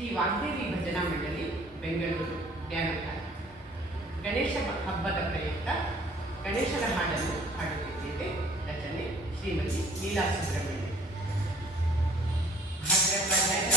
श्री वग्देवी भजना मंडली बंगलूर ज्ञान गणेश हब्ब प्रयुक्त गणेशन हाड़ी हाड़े रचने श्रीमती लीला Subramanya Bhadrapada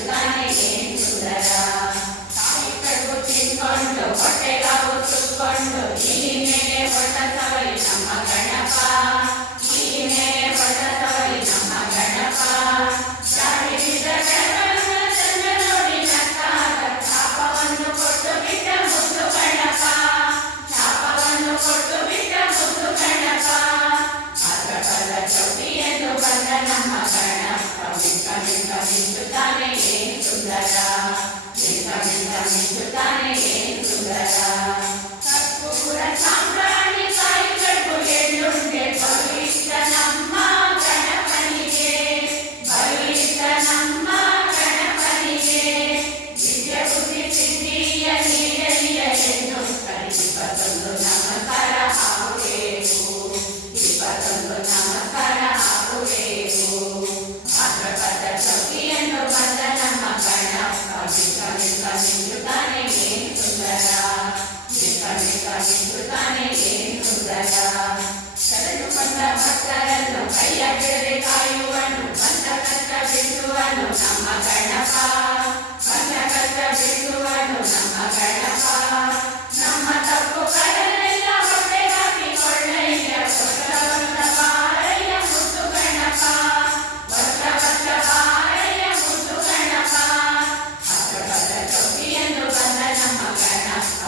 Gracias. Thank you.